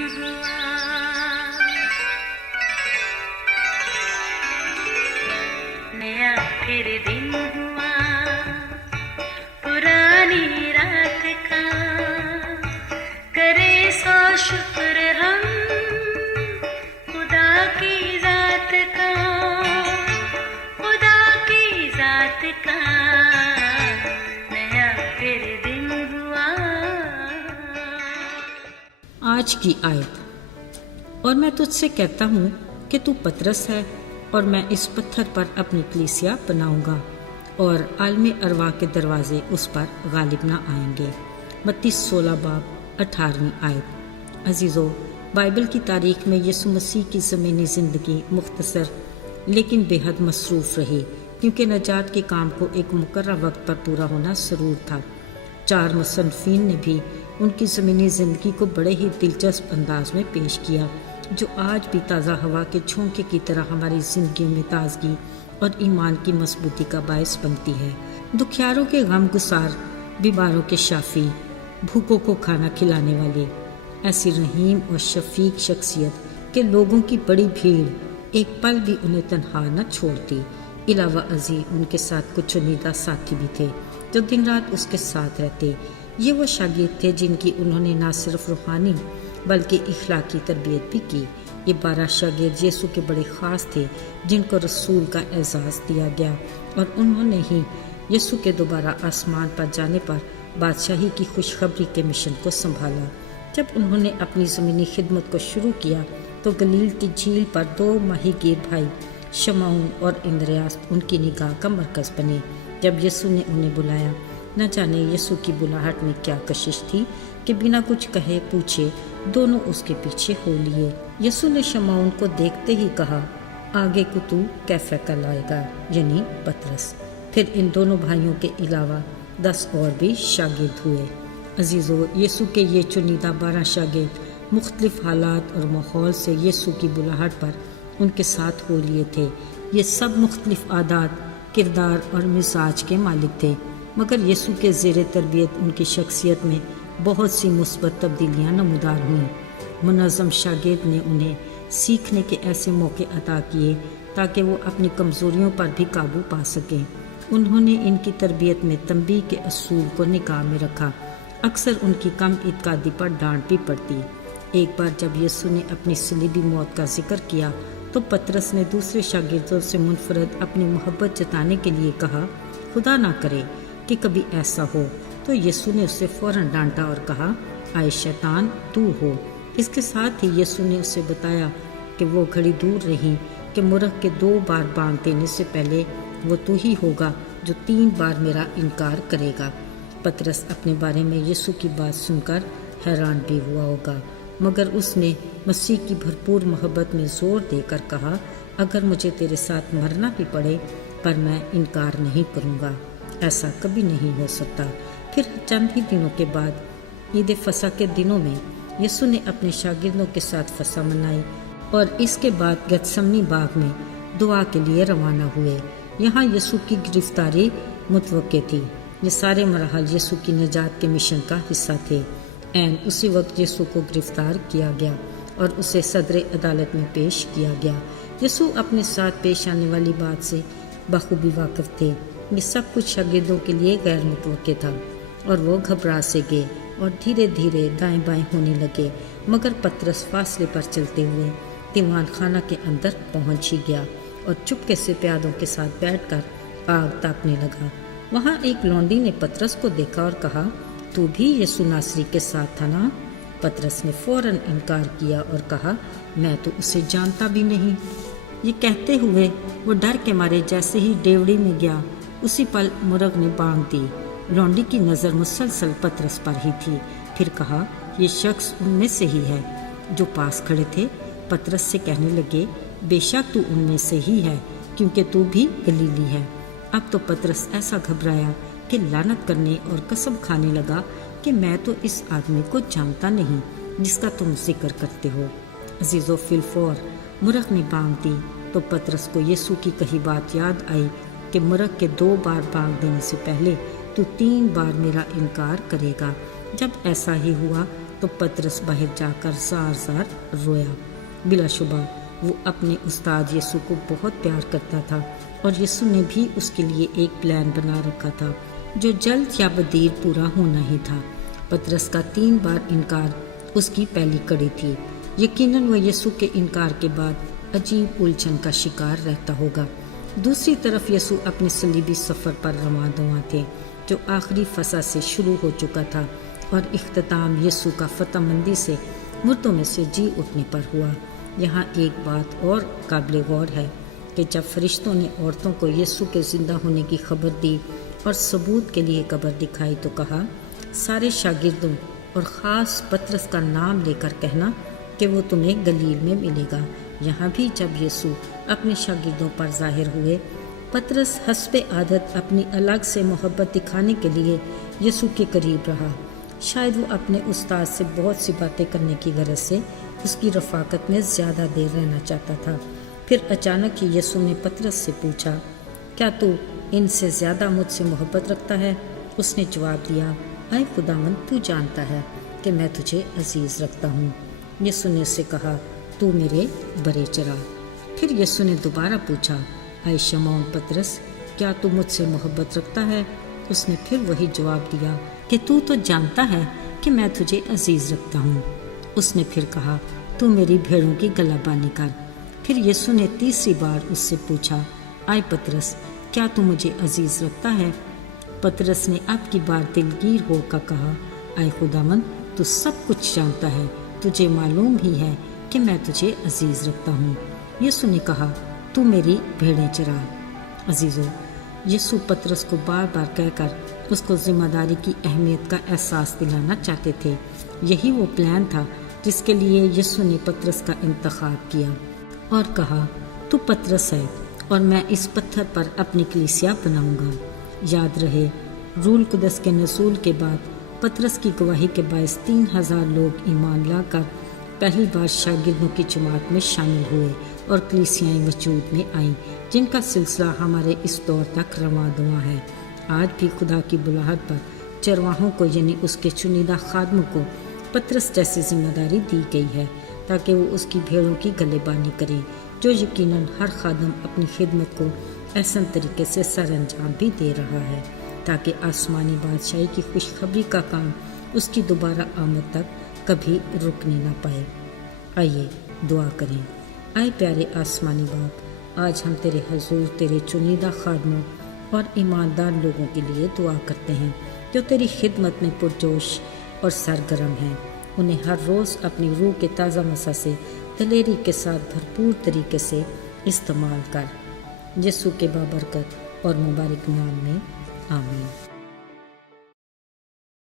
हुआ, नया फिर दिन हुआ, पुरानी रात का करे सो शुक्र हम खुदा की जात का, खुदा की जात का नया फिर दिन हुआ। आज की आयत, और मैं तुझसे कहता हूँ कि तू पतरस है और मैं इस पत्थर पर अपनी कलीसिया बनाऊंगा और आलमी अरवा के दरवाजे उस पर गालिब ना आएंगे। मत्ती 16 बाब 18वीं आयत। अजीज़ों, बाइबल की तारीख में यीशु मसीह की ज़मीनी ज़िंदगी मुख्तसर लेकिन बेहद मसरूफ़ रही, क्योंकि नजात के काम को एक मुकर्रर वक्त पर पूरा होना ज़रूर था। 4 मुसन्निफ़ीन ने भी उनकी ज़मीनी ज़िंदगी को बड़े ही दिलचस्प अंदाज में पेश किया, जो आज भी ताज़ा हवा के झोंके की तरह हमारी ज़िंदगी में ताजगी और ईमान की मजबूती का बायस बनती है। दुखियारों के गम गुसार, बीमारों के शाफी, भूखों को खाना खिलाने वाले, ऐसी रहीम और शफीक शख्सियत के लोगों की बड़ी भीड़ एक पल भी उन्हें तन्हा न छोड़ती। इलावा अजी उनके साथ कुछ चुनिंदा साथी भी थे जो दिन रात उसके साथ रहते। ये वो शागिर्द थे जिनकी उन्होंने न सिर्फ रूहानी बल्कि इखलाकी तरबियत भी की। ये 12 शागिर्द यीशु के बड़े ख़ास थे, जिनको रसूल का एजाज़ दिया गया, और उन्होंने ही यीशु के दोबारा आसमान पर जाने पर बादशाही की खुशखबरी के मिशन को संभाला। जब उन्होंने अपनी ज़मीनी खिदमत को शुरू किया तो गलील की झील पर 2 माहीगीर भाई शमौन और इंद्रियास उनकी निगाह का मरकज़ बने। जब यीशु ने उन्हें बुलाया, न जाने यीशु की बुलाहट में क्या कशिश थी कि बिना कुछ कहे पूछे दोनों उसके पीछे हो लिए। यीशु ने शमौन को देखते ही कहा, आगे को तू कैफे का लाएगा, यानी पतरस। फिर इन दोनों भाइयों के अलावा 10 और भी शागिर्द हुए। अजीज़ों, यीशु के ये चुनिंदा 12 शागिर्द मुख्तलिफ हालात और माहौल से यीशु की बुलाहट पर उनके साथ हो लिए थे। ये सब मुख्तलिफ आदात, किरदार और मिजाज के मालिक थे, मगर यीशु के ज़ेर तरबियत उनकी शख्सियत में बहुत सी मुस्बत तब्दीलियाँ नमूदार हुईं। मुनज़्ज़म शागिर्द ने उन्हें सीखने के ऐसे मौके अता किए ताकि वो अपनी कमज़ोरियों पर भी काबू पा सकें। उन्होंने इनकी तरबियत में तंबीह के असूल को निगाह में रखा। अक्सर उनकी कम इत्कादी पर डांट भी पड़ती। एक बार जब यीशु ने अपनी सलीबी मौत का जिक्र किया तो पतरस ने दूसरे शागिर्दों से मुनफरद अपनी मोहब्बत जताने के लिए कहा, खुदा ना करे कि कभी ऐसा हो। तो यीशु ने उसे फ़ौरन डांटा और कहा, आए शैतान, तू हो। इसके साथ ही यीशु ने उसे बताया कि वो घड़ी दूर नहीं कि मुर्ग के 2 बार बांग देने से पहले वो तू ही होगा जो 3 बार मेरा इनकार करेगा। पतरस अपने बारे में यीशु की बात सुनकर हैरान भी हुआ होगा, मगर उसने मसीह की भरपूर मोहब्बत में ज़ोर देकर कहा, अगर मुझे तेरे साथ मरना भी पड़े पर मैं इनकार नहीं करूँगा। ऐसा कभी नहीं हो सकता। फिर चंद ही दिनों के बाद ईद फसा के दिनों में यीशु ने अपने शागिर्दों के साथ फसा मनाई और इसके बाद गतसमनी बाग में दुआ के लिए रवाना हुए। यहाँ यीशु की गिरफ्तारी मुतवक्के थी। ये सारे मराहल यीशु की निजात के मिशन का हिस्सा थे। ऐन उसी वक्त यीशु को गिरफ्तार किया गया और उसे सदर अदालत में पेश किया गया। यीशु अपने साथ पेश आने वाली बात से बखूबी वाकिफ थे। ये सब कुछ शागिर्दों के लिए गैर मुतवक्के था और वो घबरा से गए और धीरे धीरे दाएं बाएं होने लगे। मगर पतरस फासले पर चलते हुए दीवान खाना के अंदर पहुंच ही गया और चुपके से प्यादों के साथ बैठकर आग तापने लगा। वहाँ एक लौंडी ने पतरस को देखा और कहा, तू भी यीशु नासरी के साथ था ना? पतरस ने फौरन इनकार किया और कहा, मैं तो उसे जानता भी नहीं। ये कहते हुए वो डर के मारे जैसे ही डेवड़ी में गया, उसी पल मुर्ग ने बांग दी। लौंडी की नज़र मुसलसल पतरस पर ही थी। फिर कहा, ये शख्स उनमें से ही है। जो पास खड़े थे पतरस से कहने लगे, बेशक तू उनमें से ही है, क्योंकि तू भी गलीली है। अब तो पतरस ऐसा घबराया कि लानत करने और कसम खाने लगा कि मैं तो इस आदमी को जानता नहीं जिसका तुम जिक्र करते हो। अजीज़ो, फिलफौर मुर्ग ने बांग दी तो पतरस को यीशु की कही बात याद आई कि मुर्ग के 2 बार बांग देने से पहले तू 3 बार मेरा इनकार करेगा। जब ऐसा ही हुआ تو پطرس باہر جا کر زار زار رویا۔ بلا شبہ وہ اپنے استاد یسوع کو بہت پیار کرتا تھا اور یسوع نے بھی اس کے لیے ایک پلان بنا رکھا تھا جو جلد یا بدیر پورا ہونا ہی تھا۔ پطرس کا 3 بار انکار اس کی پہلی کڑی تھی۔ یقیناً وہ یسوع کے انکار کے بعد عجیب الجھن کا شکار رہتا ہوگا۔ دوسری طرف یسوع اپنے صلیبی سفر پر رواں دواں تھے جو آخری فصح سے شروع ہو چکا تھا اور اختتام یسوع کا فتح مندی سے مردوں میں سے جی اٹھنے پر ہوا۔ یہاں ایک بات اور قابل غور ہے کہ جب فرشتوں نے عورتوں کو یسوع کے زندہ ہونے کی خبر دی اور ثبوت کے لیے قبر دکھائی تو کہا، سارے شاگردوں اور خاص پطرس کا نام لے کر کہنا کہ وہ تمہیں گلیل میں ملے گا۔ یہاں بھی جب یسوع اپنے شاگردوں پر ظاہر ہوئے، پطرس حسب عادت اپنی الگ سے محبت دکھانے کے لیے یسوع کے قریب رہا۔ شاید وہ اپنے استاد سے بہت سی باتیں کرنے کی غرض سے اس کی رفاقت میں زیادہ دیر رہنا چاہتا تھا۔ پھر اچانک ہی یسوع نے پطرس سے پوچھا، کیا تو ان سے زیادہ مجھ سے محبت رکھتا ہے؟ اس نے جواب دیا، اے خداوند، تو جانتا ہے کہ میں تجھے عزیز رکھتا ہوں۔ یسوع نے اس سے کہا، تو میرے برے چرا۔ پھر یسوع نے دوبارہ پوچھا، اے شمعون پطرس، کیا تو مجھ سے محبت رکھتا ہے؟ اس نے پھر وہی جواب دیا کہ تو جانتا ہے کہ میں تجھے عزیز رکھتا ہوں۔ اس نے پھر کہا، تو میری بھیڑوں کی گلہ بانی کر۔ پھر یسوع نے تیسری بار اس سے پوچھا، اے پطرس، کیا تو مجھے عزیز رکھتا ہے؟ پطرس نے اب کی بار دلگیر ہو کر کہا، اے خداوند، تو سب کچھ جانتا ہے، تجھے معلوم ہی ہے کہ میں تجھے عزیز رکھتا ہوں۔ یسوع نے کہا، تو میری بھیڑیں چرا۔ عزیزو، یسوع پطرس کو بار بار کہہ کر اس کو ذمہ داری کی اہمیت کا احساس دلانا چاہتے تھے۔ یہی وہ پلان تھا جس کے لیے یسوع نے پطرس کا انتخاب کیا اور کہا، تو پطرس ہے اور میں اس پتھر پر اپنی کلیسیا بناؤں گا۔ یاد رہے، روح القدس کے نزول کے بعد پطرس کی گواہی کے باعث 3000 لوگ ایمان لا کر پہلی بار شاگردوں کی جماعت میں شامل ہوئے اور کلیسیائیں وجود میں آئیں، جن کا سلسلہ ہمارے اس دور تک رواں دواں ہے۔ آج بھی خدا کی بلاہٹ پر چرواہوں کو یعنی اس کے چنیدہ خادموں کو پطرس جیسی ذمہ داری دی گئی ہے تاکہ وہ اس کی بھیڑوں کی گلے بانی کریں، جو یقیناً ہر خادم اپنی خدمت کو احسن طریقے سے سر انجام بھی دے رہا ہے تاکہ آسمانی بادشاہی کی خوشخبری کا کام اس کی دوبارہ آمد تک کبھی رکنے نہ پائے۔ آئیے دعا کریں۔ اے پیارے آسمانی باپ، آج ہم تیرے حضور تیرے چنیدہ خادموں اور ایماندار لوگوں کے لیے دعا کرتے ہیں جو تیری خدمت میں پرجوش اور سرگرم ہیں۔ انہیں ہر روز اپنی روح کے تازہ مسح سے دلیری کے ساتھ بھرپور طریقے سے استعمال کر۔ یسوع کے بابرکت اور مبارک نام میں آمین۔